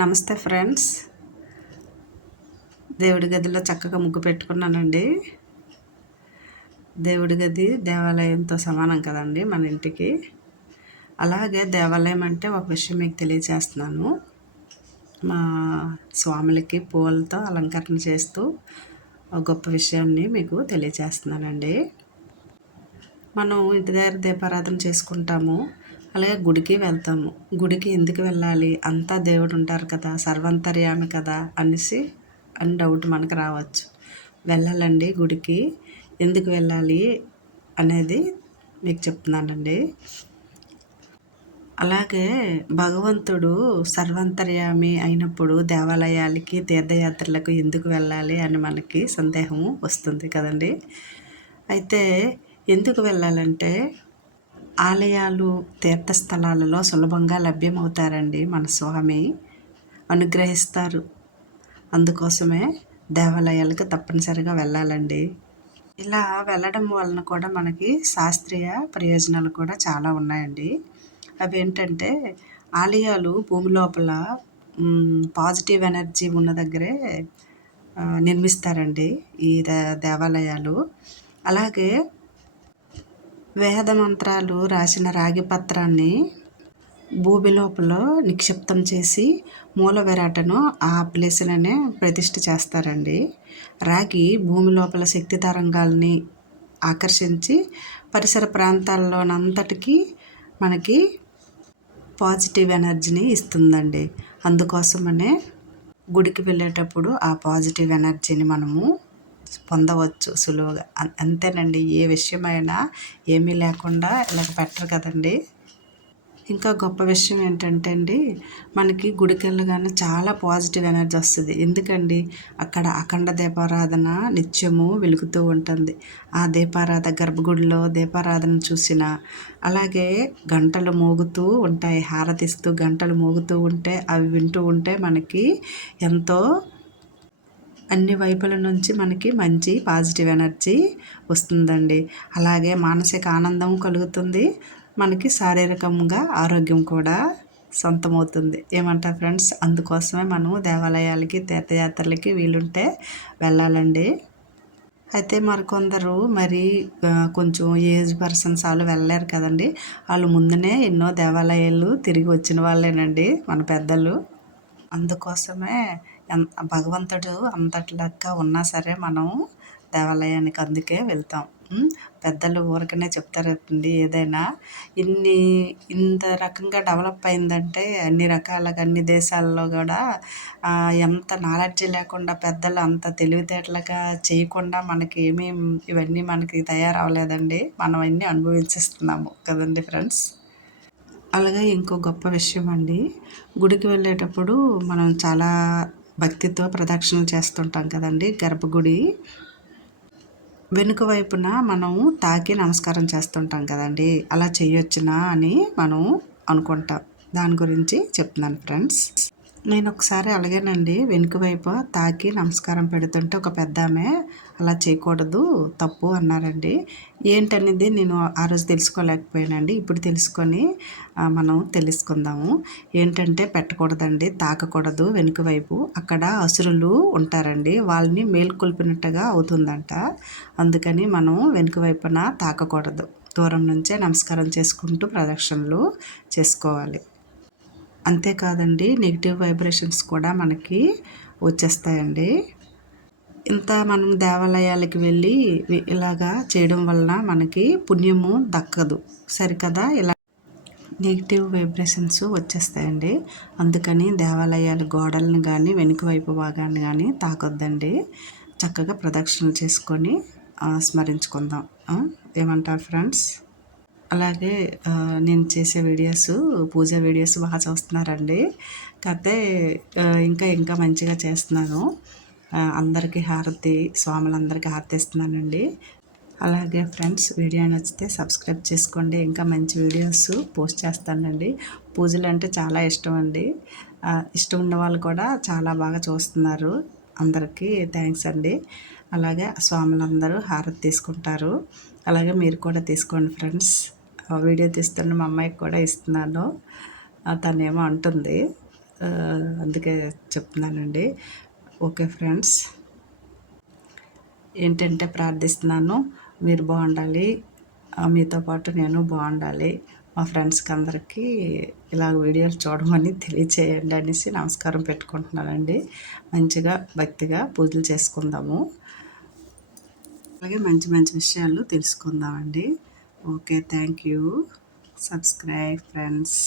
నమస్తే ఫ్రెండ్స్. దేవుడి గదిలో చక్కగా ముగ్గు పెట్టుకున్నానండి. దేవుడి గది దేవాలయంతో సమానం కదండి మన ఇంటికి. అలాగే దేవాలయం అంటే ఒక విషయం మీకు తెలియజేస్తున్నాను. మా స్వాములకి పూలతో అలంకరణ చేస్తూ ఒక గొప్ప విషయాన్ని మీకు తెలియజేస్తున్నానండి. మనం ఇంటి దగ్గర దీపారాధన చేసుకుంటాము, అలాగే గుడికి వెళ్తాము. గుడికి ఎందుకు వెళ్ళాలి? అంతా దేవుడు ఉంటారు కదా, సర్వంతర్యామి కదా అని డౌట్ మనకు రావచ్చు. వెళ్ళాలండి గుడికి. ఎందుకు వెళ్ళాలి అనేది మీకు చెప్తున్నానండి. అలాగే భగవంతుడు సర్వంతర్యామి అయినప్పుడు దేవాలయాలకి తీర్థయాత్రలకు ఎందుకు వెళ్ళాలి అని మనకి సందేహము వస్తుంది కదండి. అయితే ఎందుకు వెళ్ళాలంటే ఆలయాలు తీర్థస్థలాలలో సులభంగా లభ్యమవుతారండి. మన స్వామి అనుగ్రహిస్తారు. అందుకోసమే దేవాలయాలకు తప్పనిసరిగా వెళ్ళాలండి. ఇలా వెళ్ళడం వలన కూడా మనకి శాస్త్రీయ ప్రయోజనాలు కూడా చాలా ఉన్నాయండి. అవి ఏంటంటే ఆలయాలు భూమి లోపల పాజిటివ్ ఎనర్జీ ఉన్న దగ్గరే నిర్మిస్తారండి ఈ దేవాలయాలు. అలాగే వేద మంత్రాలు రాసిన రాగి పత్రాన్ని భూమి లోపల నిక్షిప్తం చేసి మూల విరాటను ఆ ప్లేస్లోనే ప్రతిష్ఠ చేస్తారండి. రాగి భూమి లోపల శక్తి తరంగాల్ని ఆకర్షించి పరిసర ప్రాంతాల్లోనంతటికీ మనకి పాజిటివ్ ఎనర్జీని ఇస్తుందండి. అందుకోసమనే గుడికి వెళ్ళేటప్పుడు ఆ పాజిటివ్ ఎనర్జీని మనము పొందవచ్చు సులువుగా. అంతేనండి. ఏ విషయమైనా ఏమీ లేకుండా ఇలాగ పెట్టరు కదండి. ఇంకా గొప్ప విషయం ఏంటంటే అండి, మనకి గుడికి వెళ్ళగానే చాలా పాజిటివ్ ఎనర్జీ వస్తుంది. ఎందుకండి, అక్కడ అఖండ దీపారాధన నిత్యము వెలుగుతూ ఉంటుంది. ఆ గర్భగుడిలో దీపారాధన చూసిన, అలాగే గంటలు మోగుతూ ఉంటాయి, హారతిస్తూ గంటలు మోగుతూ ఉంటే అవి వింటూ ఉంటే మనకి ఎంతో అన్ని వైపుల నుంచి మనకి మంచి పాజిటివ్ ఎనర్జీ వస్తుందండి. అలాగే మానసిక ఆనందం కలుగుతుంది. మనకి శారీరకంగా ఆరోగ్యం కూడా సొంతమవుతుంది. ఏమంటారు ఫ్రెండ్స్? అందుకోసమే మనం దేవాలయాలకి తీర్థయాత్రలకి వీలుంటే వెళ్ళాలండి. అయితే మరికొందరు కొంచెం ఏజ్ పర్సన్స్ వాళ్ళు వెళ్ళలేరు కదండి. వాళ్ళు ముందునే ఎన్నో దేవాలయాలు తిరిగి వచ్చిన వాళ్ళేనండి మన పెద్దలు. అందుకోసమే భగవంతుడు అంతటిలాగా ఉన్నా సరే మనం దేవాలయానికి అందుకే వెళ్తాం. పెద్దలు ఊరికనే చెప్తారండి. ఏదైనా ఇంత రకంగా డెవలప్ అయిందంటే అన్ని రకాలుగా అన్ని దేశాల్లో కూడా ఎంత నాలెడ్జ్ లేకుండా పెద్దలు అంత తెలివితేటలుగా చేయకుండా మనకి ఇవన్నీ మనకి తయారవ్వలేదండి. మనం అన్నీ అనుభవించేస్తున్నాము కదండి ఫ్రెండ్స్. అలాగే ఇంకో గొప్ప విషయం అండి, గుడికి వెళ్ళేటప్పుడు మనం చాలా భక్తితో ప్రదక్షిణలు చేస్తుంటాం కదండి. గర్భగుడి వెనుక వైపున మనం తాకి నమస్కారం చేస్తుంటాం కదండి. అలా చేయొచ్చునా అని మనం అనుకుంటాం. దాని గురించి చెప్తున్నాను ఫ్రెండ్స్. నేను ఒకసారి అలాగేనండి వెనుక వైపు తాకి నమస్కారం పెడుతుంటే ఒక పెద్దామె అలా చేయకూడదు, తప్పు అన్నారండి. ఏంటనేది నేను ఆ రోజు తెలుసుకోలేకపోయానండి. ఇప్పుడు తెలుసుకొని మనం తెలుసుకుందాము. ఏంటంటే పెట్టకూడదండి, తాకకూడదు వెనుక వైపు. అక్కడ అసురులు ఉంటారండి, వాళ్ళని మేల్కొల్పినట్టుగా అవుతుందంట. అందుకని మనం వెనుక వైపున తాకకూడదు. దూరం నుంచే నమస్కారం చేసుకుంటూ ప్రదక్షిణలు చేసుకోవాలి. అంతేకాదండి, నెగిటివ్ వైబ్రేషన్స్ కూడా మనకి వచ్చేస్తాయండి. ఇంత మనం దేవాలయాలకి వెళ్ళి ఇలాగా చేయడం వలన మనకి పుణ్యము దక్కదు సరికదా. ఇలా నెగిటివ్ వైబ్రేషన్స్ వచ్చేస్తాయండి. అందుకని దేవాలయాల గోడలను కానీ వెనుక వైపు భాగాన్ని కానీ తాకొద్దండి. చక్కగా ప్రదక్షిణలు చేసుకొని స్మరించుకుందాం. ఏమంటారు ఫ్రెండ్స్? అలాగే నేను చేసే పూజ వీడియోస్ బాగా చూస్తున్నారండి. కాకపోతే ఇంకా ఇంకా మంచిగా చేస్తున్నాను. అందరికీ స్వాములందరికీ హారతి ఇస్తున్నానండి. అలాగే ఫ్రెండ్స్, వీడియో నచ్చితే సబ్స్క్రైబ్ చేసుకోండి. ఇంకా మంచి వీడియోస్ పోస్ట్ చేస్తానండి. పూజలు అంటే చాలా ఇష్టం అండి. ఇష్టం ఉన్న వాళ్ళు కూడా చాలా బాగా చూస్తున్నారు. అందరికీ థ్యాంక్స్ అండి. అలాగే స్వాములందరూ హారతి తీసుకుంటారు. అలాగే మీరు కూడా తీసుకోండి ఫ్రెండ్స్. వీడియో తీస్తున్న మా అమ్మాయికి కూడా ఇస్తున్నాను. తనేమో అంటుంది, అందుకే చెప్తున్నానండి. ఓకే ఫ్రెండ్స్, ఏంటంటే ప్రార్థిస్తున్నాను, మీరు బాగుండాలి, మీతో పాటు నేను బాగుండాలి, మా ఫ్రెండ్స్కి అందరికీ ఇలా వీడియోలు చూడమని తెలియచేయండి అనేసి నమస్కారం పెట్టుకుంటున్నానండి. మంచిగా భక్తిగా పూజలు చేసుకుందాము, అలాగే మంచి మంచి విషయాలు తెలుసుకుందామండి. Okay, thank you. Subscribe friends.